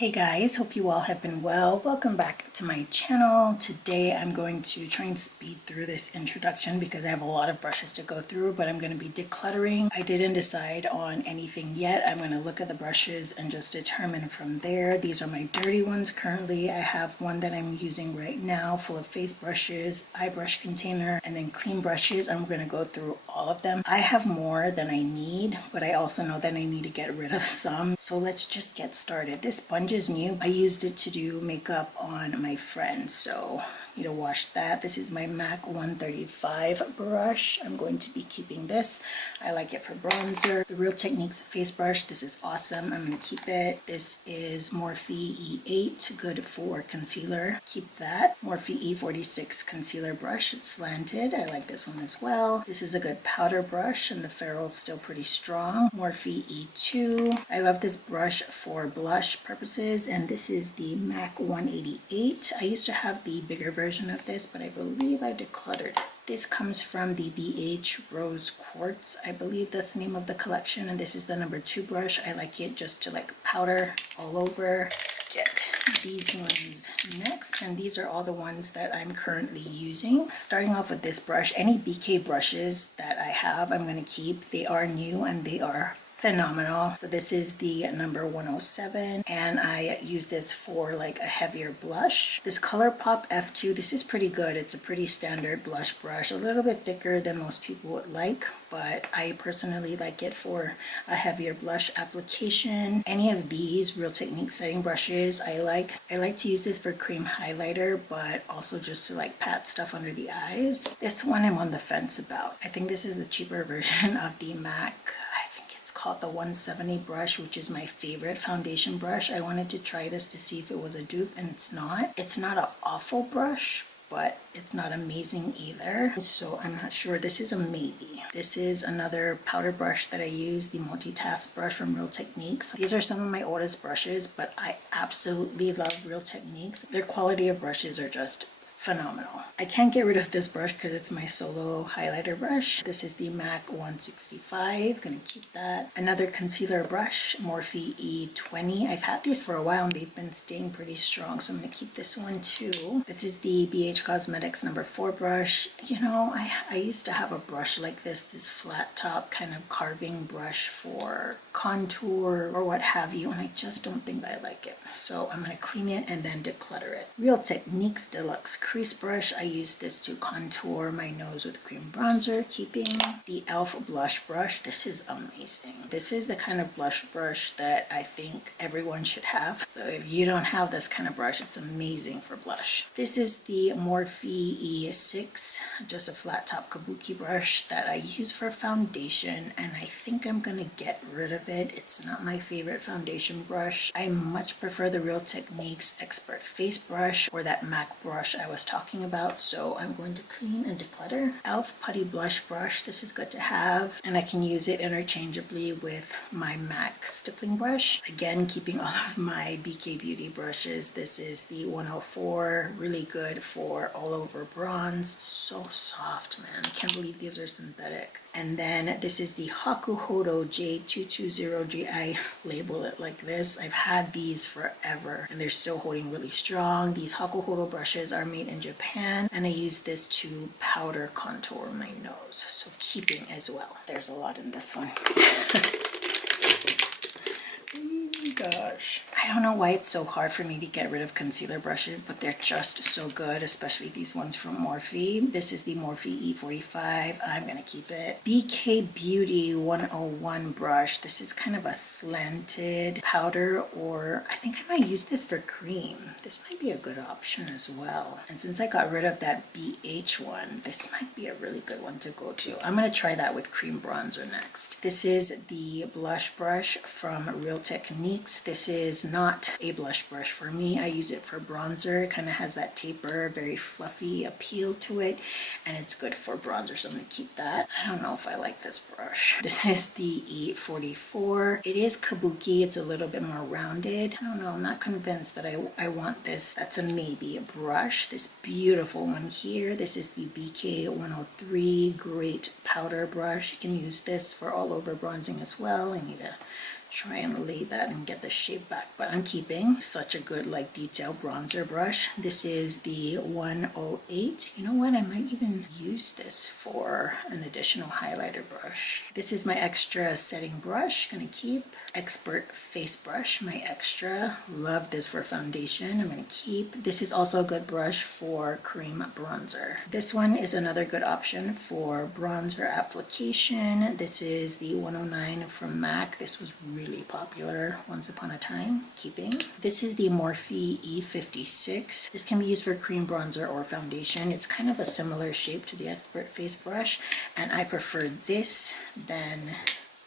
Hey guys, hope you all have been well. Welcome back to my channel. Today I'm going to try and speed through this introduction because I have a lot of brushes to go through, but I'm going to be decluttering. I didn't decide on anything yet. I'm going to look at the brushes and just determine from there. These are my dirty ones currently. I have one that I'm using right now full of face brushes, eye brush container, and then clean brushes. I'm going to go through all of them. I have more than I need, but I also know that I need to get rid of some. So let's just get started. This sponge is new. I used it to do makeup on my friend, so need to wash that. This is my MAC 135 brush. I'm going to be keeping this. I like it for bronzer. The Real Techniques face brush. This is awesome. I'm going to keep it. This is Morphe E8, good for concealer. Keep that. Morphe E46 concealer brush. It's slanted. I like this one as well. This is a good powder brush, and the ferrule's still pretty strong. Morphe E2. I love this brush for blush purposes, and this is the MAC 188. I used to have the bigger version of this, but I believe I decluttered it. This comes from the BH Rose Quartz. I believe that's the name of the collection, and this is the number 2 brush. I like it just to like powder all over. Let's get these ones next, and these are all the ones that I'm currently using. Starting off with this brush, any BK brushes that I have I'm going to keep. They are new and they are phenomenal. But this is the number 107, and I use this for like a heavier blush. This ColourPop F2, this is pretty good. It's a pretty standard blush brush, a little bit thicker than most people would like, but I personally like it for a heavier blush application. Any of these Real Techniques setting brushes I like. I like to use this for cream highlighter, but also just to like pat stuff under the eyes. This one I'm on the fence about. I think this is the cheaper version of the MAC. Called the 170 brush, which is my favorite foundation brush. I wanted to try this to see if it was a dupe, and it's not. It's not an awful brush, but it's not amazing either, so I'm not sure. This is a maybe. This is another powder brush that I use, the multitask brush from Real Techniques. These are some of my oldest brushes, but I absolutely love Real Techniques. Their quality of brushes are just phenomenal. I can't get rid of this brush because it's my solo highlighter brush. This is the MAC 165. Gonna keep that. Another concealer brush, Morphe E20. I've had these for a while and they've been staying pretty strong, so I'm gonna keep this one too. This is the BH Cosmetics number 4 brush. You know, I used to have a brush like this flat top kind of carving brush for contour or what have you, and I just don't think I like it. So I'm gonna clean it and then declutter it. Real Techniques Deluxe Crease Brush. I use this to contour my nose with cream bronzer. Keeping the e.l.f. blush brush. This is amazing. This is the kind of blush brush that I think everyone should have. So if you don't have this kind of brush, it's amazing for blush. This is the Morphe E6, just a flat top kabuki brush that I use for foundation, and I think I'm gonna get rid of it. It's not my favorite foundation brush. I much prefer the Real Techniques Expert Face Brush or that MAC brush I was talking about, so I'm going to clean and declutter. e.l.f. Putty Blush Brush. This is good to have, and I can use it interchangeably with my MAC stippling brush. Again, keeping all of my BK Beauty brushes. This is the 104, really good for all over bronze. So soft, man. I can't believe these are synthetic. And then this is the Hakuhodo J220G. I label it like this. I've had these forever and they're still holding really strong. These Hakuhodo brushes are made in Japan, and I use this to powder contour my nose. So keeping as well. There's a lot in this one. Gosh. I don't know why it's so hard for me to get rid of concealer brushes, but they're just so good, especially these ones from Morphe. This is the Morphe E45. I'm going to keep it. BK Beauty 101 brush. This is kind of a slanted powder, or I think I might use this for cream. This might be a good option as well. And since I got rid of that BH one, this might be a really good one to go to. I'm going to try that with cream bronzer next. This is the blush brush from Real Techniques. This is not a blush brush for me. I use it for bronzer. It kind of has that taper, very fluffy appeal to it, and it's good for bronzer, so I'm going to keep that. I don't know if I like this brush. This is the E44. It is kabuki. It's a little bit more rounded. I don't know. I'm not convinced that I want this. That's a maybe. A brush. This beautiful one here. This is the BK 103 Great Powder Brush. You can use this for all over bronzing as well. I need to try and lay that and get the shape back, but I'm keeping such a good like detail bronzer brush. This is the 108. You know what, I might even use this for an additional highlighter brush. This is my extra setting brush, gonna keep. Expert face brush, my extra, love this for foundation, I'm gonna keep. This is also a good brush for cream bronzer. This one is another good option for bronzer application. This is the 109 from MAC. This was really popular once upon a time, keeping. This is the Morphe E56. This can be used for cream bronzer or foundation. It's kind of a similar shape to the Expert face brush, and I prefer this than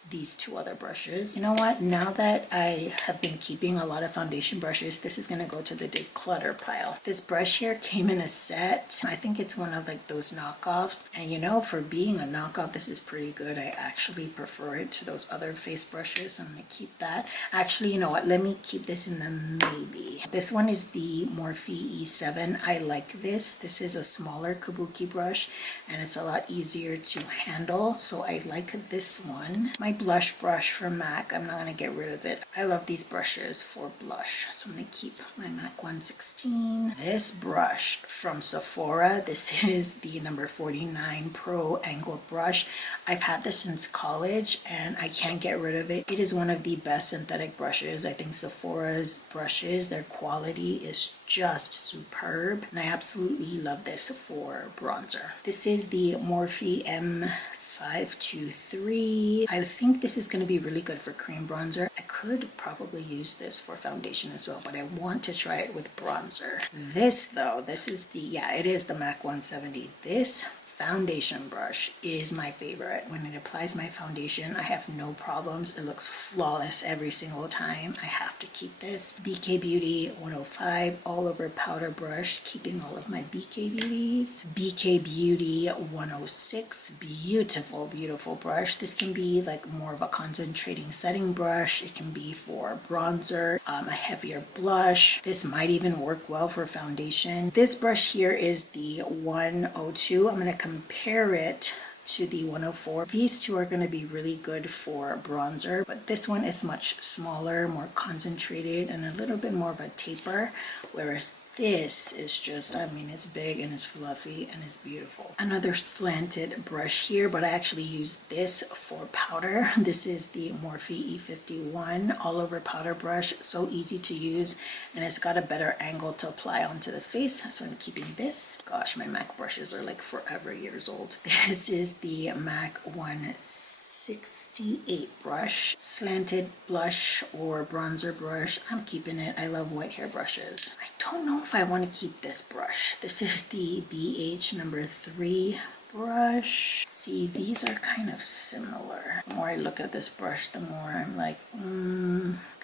these two other brushes. You know what, now that I have been keeping a lot of foundation brushes, this is going to go to the declutter pile. This brush here came in a set. I think it's one of like those knockoffs, and you know, for being a knockoff, this is pretty good. I actually prefer it to those other face brushes. I'm going to keep that. Actually, you know what, let me keep this in the maybe. This one is the Morphe E7. I like this. This is a smaller kabuki brush and it's a lot easier to handle, so I like this one. My blush brush from MAC, I'm not going to get rid of it. I love these brushes for blush, so I'm going to keep my MAC 116. This brush from Sephora, this is the number 49 Pro Angled Brush. I've had this since college and I can't get rid of it. It is one of the best synthetic brushes. I think Sephora's brushes, their quality is just superb, and I absolutely love this for bronzer. This is the Morphe M523. I think this is going to be really good for cream bronzer. I could probably use this for foundation as well, but I want to try it with bronzer. This though, this is the, yeah, it is the MAC 170. This foundation brush is my favorite. When it applies my foundation, I have no problems. It looks flawless every single time. I have to keep this. BK Beauty 105 all over powder brush, keeping all of my BK Beauties. BK Beauty 106, beautiful, beautiful brush. This can be like more of a concentrating setting brush. It can be for bronzer, a heavier blush. This might even work well for foundation. This brush here is the 102. I'm going to compare it to the 104. These two are going to be really good for bronzer, but this one is much smaller, more concentrated, and a little bit more of a taper, whereas this is just, I mean, it's big and it's fluffy and it's beautiful. Another slanted brush here, but I actually use this for powder. This is the Morphe E51 all over powder brush. So easy to use, and it's got a better angle to apply onto the face. So I'm keeping this. Gosh, my MAC brushes are like forever years old. This is the MAC 168 brush, slanted blush or bronzer brush. I'm keeping it. I love white hair brushes. I don't know if I want to keep this brush. This is the BH number 3 brush. See, these are kind of similar. The more I look at this brush, the more I'm like,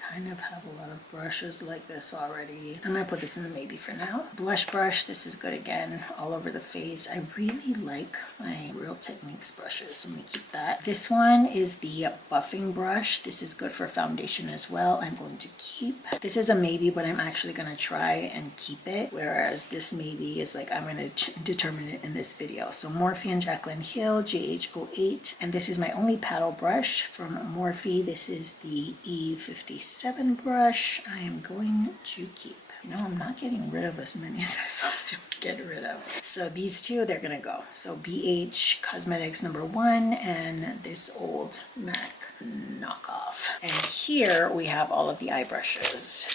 kind of have a lot of brushes like this already. I'm gonna put this in the maybe for now. Blush brush, this is good again, all over the face. I really like my Real Techniques brushes, so I'm gonna keep that. This one is the buffing brush. This is good for foundation as well. I'm going to keep. This is a maybe, but I'm actually gonna try and keep it, whereas this maybe is like I'm gonna determine it in this video. So Morphe and Jaclyn Hill JH08, and this is my only paddle brush from Morphe. This is the E57 brush. I am going to keep. You know, I'm not getting rid of as many as I thought I would get rid of. So these two, they're gonna go. So BH Cosmetics number 1 and this old MAC knockoff. And here we have all of the eye brushes.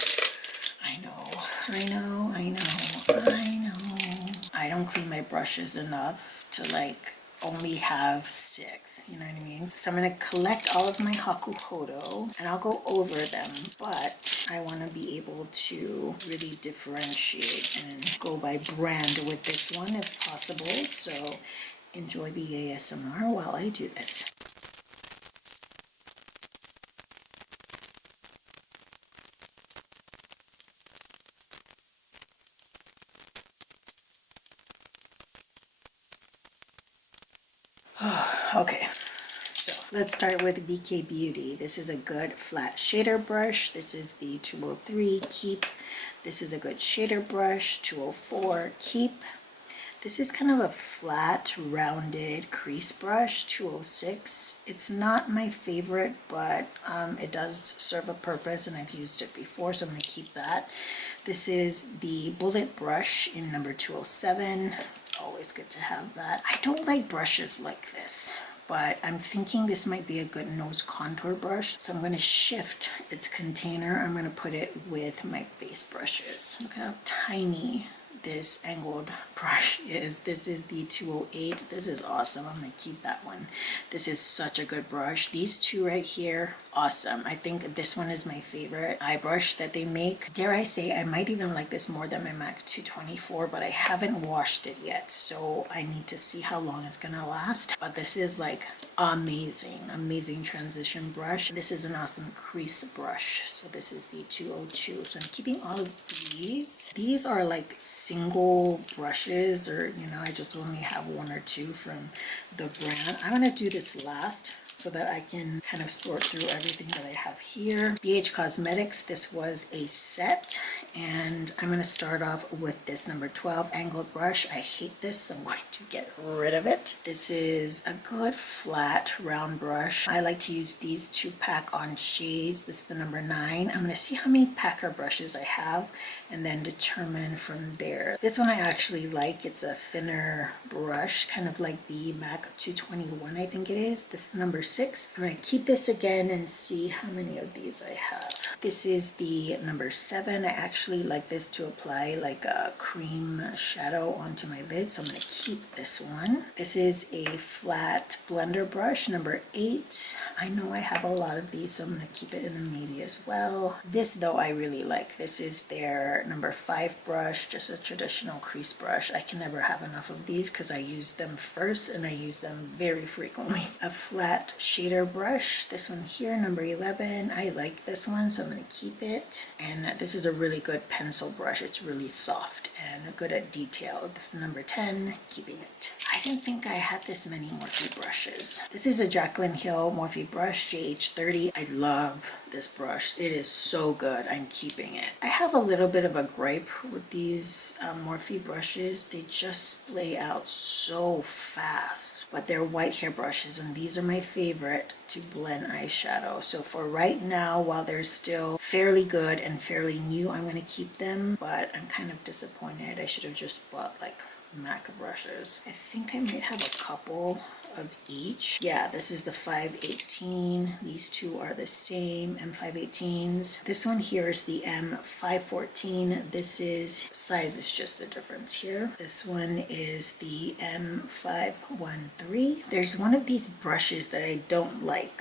I know. I don't clean my brushes enough to like only have 6, you know what I mean? So I'm going to collect all of my Hakuhodo and I'll go over them, but I want to be able to really differentiate and go by brand with this one if possible. So enjoy the ASMR while I do this. Okay, so let's start with BK Beauty. This is a good flat shader brush. This is the 203, keep. This is a good shader brush, 204, keep. This is kind of a flat, rounded crease brush, 206. It's not my favorite, but it does serve a purpose and I've used it before, so I'm going to keep that. This is the bullet brush in number 207. It's always good to have that. I don't like brushes like this, but I'm thinking this might be a good nose contour brush. So I'm going to shift its container. I'm going to put it with my face brushes. Look how tiny this angled brush is. This is the 208. This is awesome. I'm going to keep that one. This is such a good brush. These two right here, awesome. I think this one is my favorite eye brush that they make. Dare I say, I might even like this more than my MAC 224, but I haven't washed it yet, so I need to see how long it's gonna last. But this is like amazing transition brush. This is an awesome crease brush. So this is the 202. So I'm keeping all of these. These are like single brushes, or I just only have one or two from the brand. I'm gonna do this last so that I can kind of sort through everything that I have here. BH Cosmetics, this was a set, and I'm going to start off with this number 12 angled brush. I hate this, so I'm going to get rid of it. This is a good flat round brush. I like to use these to pack on shades. This is the number 9. I'm going to see how many packer brushes I have and then determine from there. This one I actually like. It's a thinner brush, kind of like the MAC 221, I think it is. This is number 6. I'm going to keep this again and see how many of these I have. This is the number 7. I actually like this to apply like a cream shadow onto my lid, so I'm going to keep this one. This is a flat blender brush, number 8. I know I have a lot of these, so I'm going to keep it in the maybe as well. This though I really like. This is their number 5 brush, just a traditional crease brush. I can never have enough of these because I use them first and I use them very frequently. A flat shader brush, this one here, number 11. I like this one, so I'm going to keep it. And this is a really good pencil brush. It's really soft and good at detail. This is number 10, keeping it. I didn't think I had this many Morphe brushes. This is a Jaclyn Hill Morphe brush, JH30. I love this brush. It is so good. I'm keeping it. I have a little bit of a gripe with these Morphe brushes. They just splay out so fast. But they're white hair brushes, and these are my favorite to blend eyeshadow. So for right now, while they're still fairly good and fairly new, I'm going to keep them. But I'm kind of disappointed. I should have just bought like MAC brushes. I think I might have a couple of each. Yeah, this is the 518. These two are the same, M518s. This one here is the M514. This is, size is just the difference here. This one is the M513. There's one of these brushes that I don't like.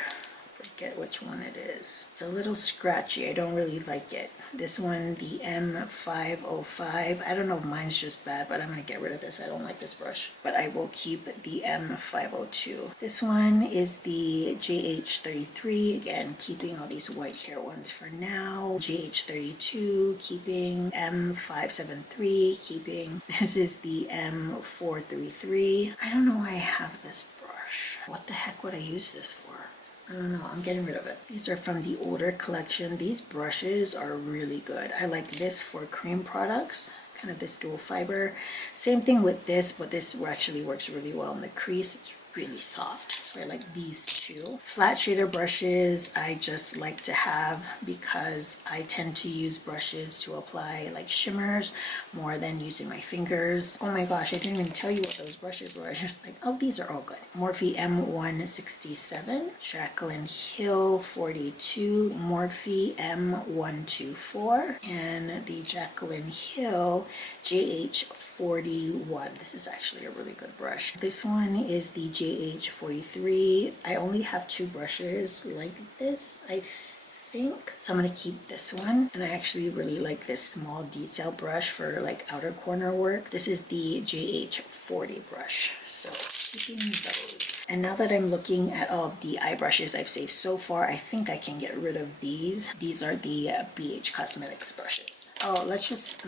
Forget which one it is. It's a little scratchy. I don't really like it. This one, the M505. I don't know if mine's just bad, but I'm going to get rid of this. I don't like this brush. But I will keep the M502. This one is the JH33. Again, keeping all these white hair ones for now. JH32, keeping. M573, keeping. This is the M433. I don't know why I have this brush. What the heck would I use this for? I don't know, I'm getting rid of it. These are from the older collection. These brushes are really good. I like this for cream products, kind of this dual fiber. Same thing with this, but this actually works really well in the crease. It's really soft, so I like these two. Flat shader brushes I just like to have because I tend to use brushes to apply like shimmers more than using my fingers. Oh my gosh, I didn't even tell you what those brushes were. I was just like, oh, these are all good. Morphe M167, Jaclyn Hill 42, Morphe M124, and the Jaclyn Hill JH41. This is actually a really good brush. This one is the JH43. I only have 2 brushes like this, I think. So I'm going to keep this one. And I actually really like this small detail brush for like outer corner work. This is the JH40 brush. So keeping those. And now that I'm looking at all the eye brushes I've saved so far, I think I can get rid of these. These are the BH Cosmetics brushes. Oh, let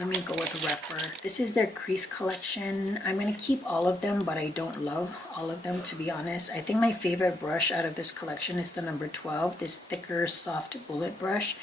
me go with Refer. This is their crease collection. I'm going to keep all of them, but I don't love all of them, to be honest. I think my favorite brush out of this collection is the number 12, this thicker, soft bullet brush.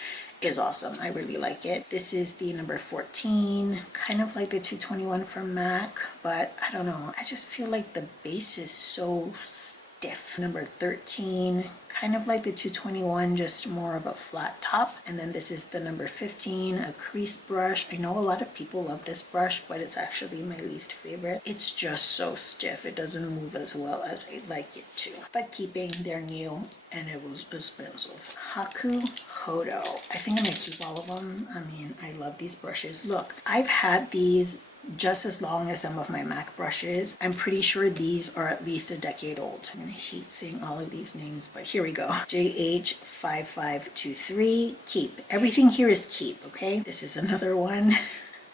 is awesome. I really like it. This is the number 14, kind of like the 221 from MAC, but I don't know. I just feel like the base is so stiff. Number 13, kind of like the 221, just more of a flat top. And then this is the number 15, a creased brush. I know a lot of people love this brush, but it's actually my least favorite. It's just so stiff. It doesn't move as well as I like it to. But keeping, they're new and it was expensive. Haku Hodo. I think I'm gonna keep all of them. I mean, I love these brushes. Look, I've had these just as long as some of my MAC brushes. I'm pretty sure these are at least a decade old. I'm gonna hate saying all of these names, but here we go. JH5523, keep. Everything here is keep, okay? This is another one.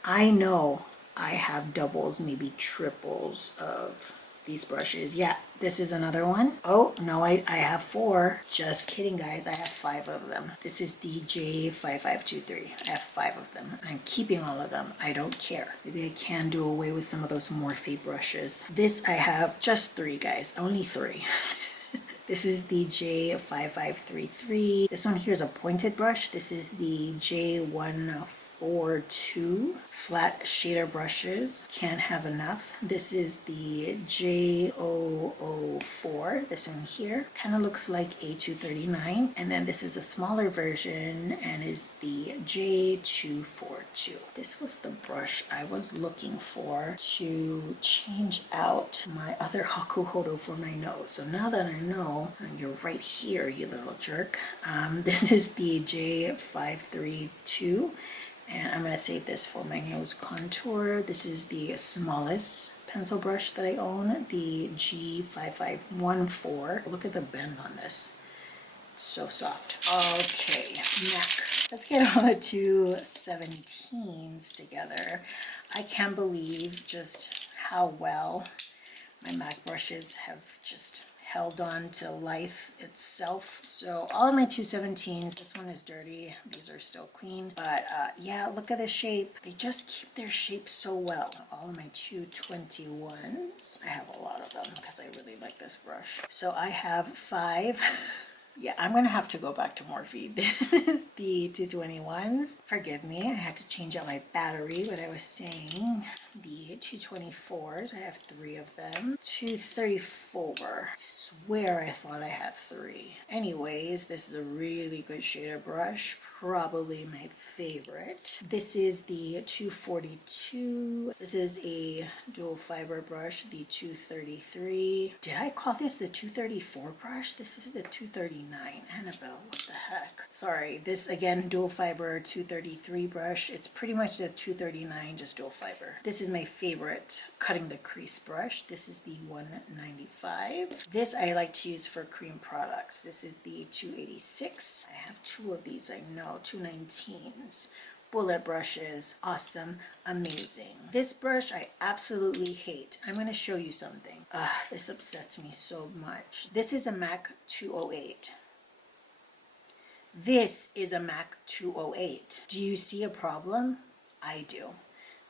I know I have doubles, maybe triples of these brushes. Yeah, this is another one. Oh, no, I have 4. Just kidding, guys. I have 5 of them. This is the J5523. I have 5 of them. I'm keeping all of them. I don't care. Maybe I can do away with some of those Morphe brushes. This I have just 3, guys. Only 3. This is the J5533. This one here is a pointed brush. This is the J142 flat shader brushes. Can't have enough. This is the J004. This one here kind of looks like A239. And then this is a smaller version and is the J242. This was the brush I was looking for to change out my other Haku Hodo for my nose. So now that I know, you're right here, you little jerk. This is the J532. And I'm going to save this for my nose contour. This is the smallest pencil brush that I own, the G5514. Look at the bend on this. It's so soft. Okay, neck. Let's get all the 217s together. I can't believe just how well my MAC brushes have just held on to life itself. So all of my 217s, this one is dirty, these are still clean, but yeah, look at the shape. They just keep their shape so well. All of my 221s, I have a lot of them because I really like this brush. So I have 5. Yeah, I'm gonna have to go back to Morphe. This is the 221s. Forgive me, I had to change out my battery, but I was saying the 224s, I have 3 of them. 234, I swear I thought I had 3. Anyways, this is a really good shader brush, probably my favorite. This is the 242. This is a dual fiber brush, the 233. Did I call this the 234 brush? This is the 239. Annabelle, what the heck? Sorry, this again, dual fiber 233 brush. It's pretty much the 239, just dual fiber. This is my favorite cutting the crease brush. This is the 195. This I like to use for cream products. This is the 286. I have 2 of these, I know, 219s. Bullet brushes, awesome, amazing. This brush I absolutely hate. I'm going to show you something. This upsets me so much. This is a MAC 208. This is a MAC 208. Do you see a problem? I do.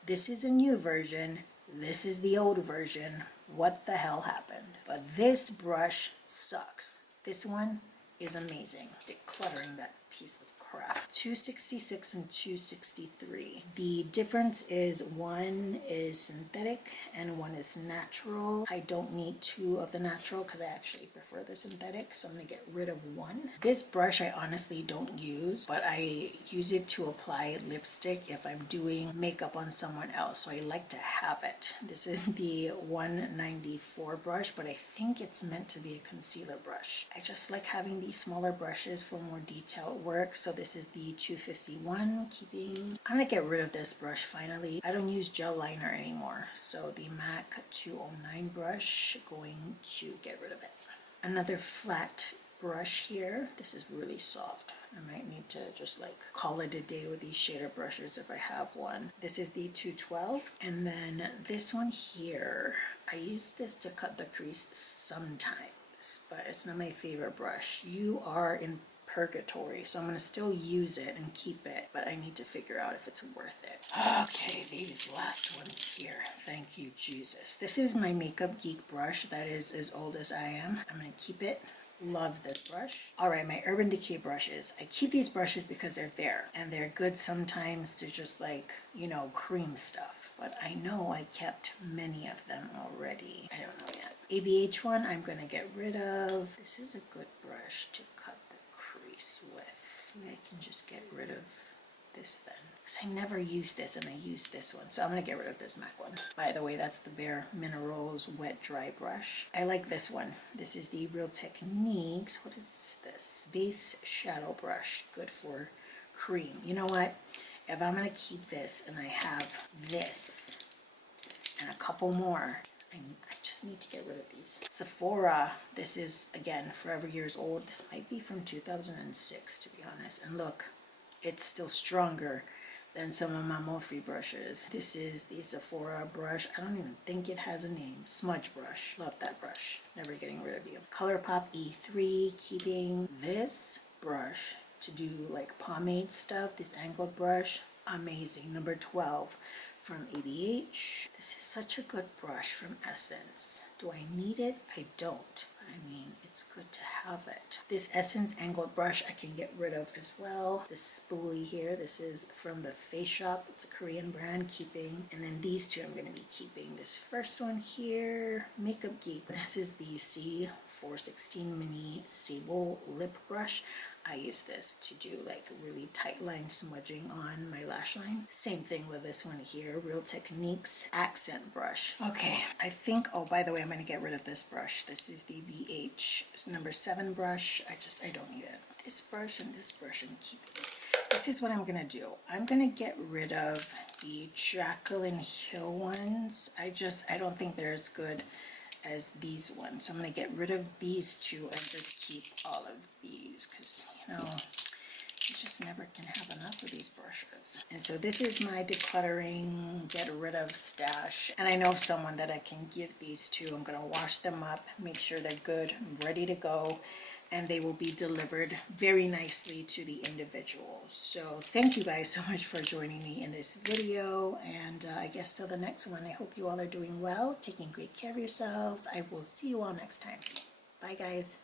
This is a new version. This is the old version. What the hell happened? But this brush sucks. This one is amazing. Decluttering that piece of crap. 266 and 263. The difference is one is synthetic and one is natural. I don't need 2 of the natural because I actually prefer the synthetic, so I'm going to get rid of 1. This brush I honestly don't use, but I use it to apply lipstick if I'm doing makeup on someone else, so I like to have it. This is the 194 brush, but I think it's meant to be a concealer brush. I just like having these smaller brushes for more detailed work, so this is the 251 keeping. I'm gonna get rid of this brush finally. I don't use gel liner anymore, so the MAC 209 brush, going to get rid of it. Another flat brush here. This is really soft. I might need to just like call it a day with these shader brushes if I have one. This is the 212, and then this one here, I use this to cut the crease sometimes, but it's not my favorite brush. You are in purgatory, so I'm going to still use it and keep it, but I need to figure out if it's worth it. Okay, these last ones here. Thank you, Jesus. This is my Makeup Geek brush that is as old as I am. I'm going to keep it. Love this brush. All right, my Urban Decay brushes. I keep these brushes because they're there and they're good sometimes to just like, you know, cream stuff. But I know I kept many of them already. I don't know yet. ABH one I'm going to get rid of. This is a good brush to cut the crease with. Maybe I can just get rid of this then, because I never use this and I use this one, so I'm gonna get rid of this MAC one. By the way, that's the Bare Minerals wet dry brush. I like this one. This is the Real Techniques, what is this, base shadow brush, good for cream. You know what, if I'm gonna keep this and I have this and a couple more, I just need to get rid of these. Sephora, this is again forever years old. This might be from 2006 to be honest, and look, it's still stronger than some of my Morphe brushes. This is the Sephora brush. I don't even think it has a name. Smudge brush. Love that brush. Never getting rid of you. ColourPop E3. Keeping this brush to do like pomade stuff. This angled brush. Amazing. Number 12 from ABH. This is such a good brush from Essence. Do I need it? I don't. I mean, it's good to have it. This Essence angled brush I can get rid of as well. This spoolie here, this is from the Face Shop. It's a Korean brand, keeping. And then these two I'm going to be keeping. This first one here, Makeup Geek. This is the C416 Mini Sable Lip Brush. I use this to do like really tight line smudging on my lash line. Same thing with this one here, Real Techniques Accent Brush. Okay, I think, oh, by the way, I'm going to get rid of this brush. This is the BH number 7 brush. I don't need it. This brush and keep it. This is what I'm going to do. I'm going to get rid of the Jaclyn Hill ones. I don't think they're as good as these ones, so I'm going to get rid of these two and just keep all of these, because you know you just never can have enough of these brushes. And so this is my decluttering, get rid of stash, and I know someone that I can give these to. I'm going to wash them up, make sure they're good, ready to go, and they will be delivered very nicely to the individuals. So thank you guys so much for joining me in this video, and I guess till the next one, I hope you all are doing well, taking great care of yourselves. I will see you all next time. Bye guys.